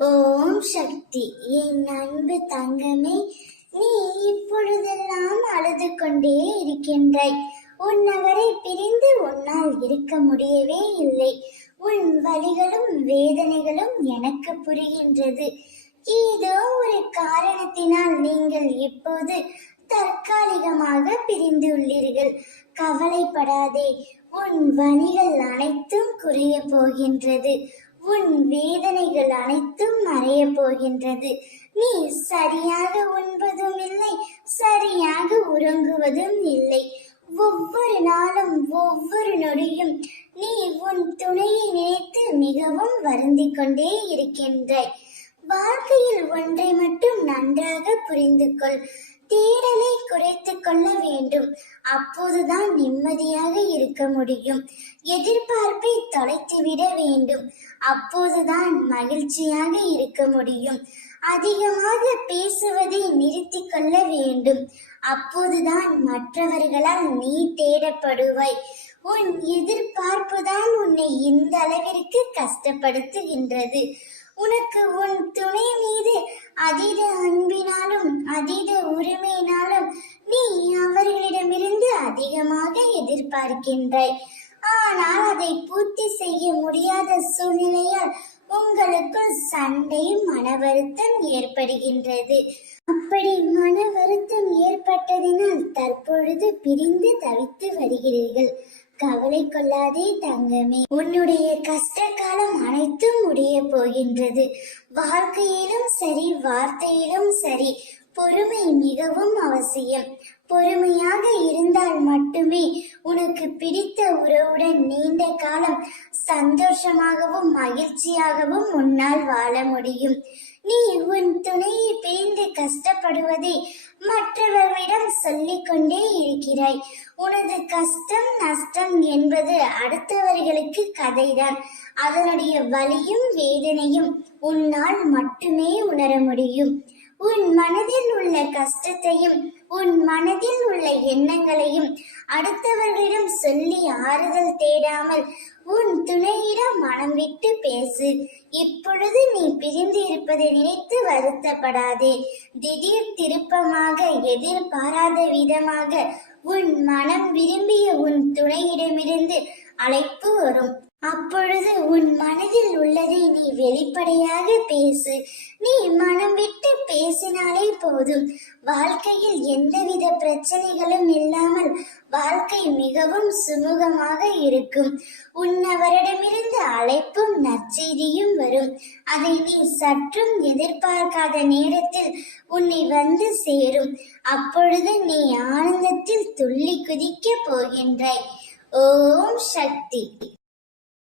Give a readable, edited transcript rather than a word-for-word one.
ஓம் சக்தி. என் அன்பு தங்கமே, நீ இப்பொழுதெல்லாம் அழுது கொண்டே இருக்கின்றாய். உன்னவரை பிரிந்து உன்னால் இருக்க முடியவே இல்லை. உன் வலிகளும் வேதனைகளும் எனக்கு புரிகின்றது. ஏதோ ஒரு காரணத்தினால் நீங்கள் இப்போது தற்காலிகமாக பிரிந்துள்ளீர்கள். கவலைப்படாதே, உன் வலிகள் அனைத்தும் குறைய போகின்றது. உன் வேதனைகள் அனைத்தும் மறைய போகின்றது. நீ சரியாக உண்பதும் இல்லை, சரியாக உறங்குவதும் இல்லை. ஒவ்வொரு நாளும் ஒவ்வொரு நொடியும் நீ உன் துணையை நினைத்து மிகவும் வருந்திக் கொண்டே இருக்கின்றாய். வாழ்க்கையில் ஒன்றை மட்டும் நன்றாக புரிந்து கொள். தேடலை குறைத்துக் கொள்ள வேண்டும். அப்போதுதான் நிம்மதியாக இருக்க முடியும். எதிர்பார்ப்பை தொலைத்துவிட வேண்டும். அப்போதுதான் மகிழ்ச்சியாக இருக்க முடியும். அதிகமாக பேசுவதை நிறுத்திக் கொள்ள வேண்டும். அப்போதுதான் மற்றவர்களால் நீ தேடப்படுவாய். உன் எதிர்பார்ப்புதான் உன்னை இந்த அளவிற்கு கஷ்டப்படுத்துகின்றது. உனக்கு உன் துணை மீது அதீத அன்பினாலும் அதீத உரிமையினாலும் நீ அவர்களிடமிருந்து அதிகமாக எதிர்பார்க்கின்றாய். ஆனால் அதை பூர்த்தி செய்ய முடியாத சூழ்நிலையால் உங்களுக்குள் சண்டையும் மன வருத்தம் ஏற்படுகின்றது. அப்படி மன வருத்தம் ஏற்பட்டதினால் தற்பொழுது பிரிந்து தவித்து வருகிறீர்கள். கவலை கொள்ளாதே தங்கமே, உன்னுடைய கஷ்ட காலம் அனைத்தும் முடிய போகின்றது. வாழ்க்கையிலும் சரி, வார்த்தையிலும் சரி, பொறுமை மிகவும் அவசியம். பொறுமையாக இருந்தால் மட்டுமே உனக்கு பிடித்த உறவுடன் நீண்ட காலம் சந்தோஷமாகவும் மகிழ்ச்சியாகவும் உன்னால் வாழ முடியும். நீ உன் துணையை பிரிந்து கஷ்டப்படுவதை மற்றவர்களிடம் சொல்லிக் கொண்டே இருக்கிறாய். உனது கஷ்டம் நஷ்டம் என்பது அடுத்தவர்களுக்கு கதைதான். அதனுடைய வலியும் வேதனையும் உன்னால் மட்டுமே உணர முடியும். உன் மனதில் உள்ள கஷ்டத்தையும் உன் மனதில் உள்ள எண்ணங்களையும் அடுத்தவர்களிடம் சொல்லி ஆறுதல் தேடாமல் உன் துணையிடம் மனம் விட்டு பேசு. இப்பொழுது நீ பிரிந்து இருப்பதை நினைத்து வருத்தப்படாதே. திடீர் திருப்பமாக, எதிர்பாராத விதமாக உன் மனம் விரும்பிய உன் துணையிடமிருந்து அழைப்பு வரும். அப்பொழுது உன் மனதில் உள்ளதை நீ வெளிப்படையாக பேசு. நீ மனம் விட்டு பேசினாலே போதும். வாழ்க்கையில் எந்தவித பிரச்சனைகளும் இல்லாமல் வாழ்க்கை மிகவும் சுமூகமாக இருக்கும். உன்னவரிடமிருந்து அழைப்பும் நற்செய்தியும் வரும். அதை நீ சற்றும் எதிர்பார்க்காத நேரத்தில் உன்னை வந்து சேரும். அப்பொழுது நீ ஆனந்தத்தில் துள்ளி குதிக்க போகின்றாய். ஓம் சக்தி.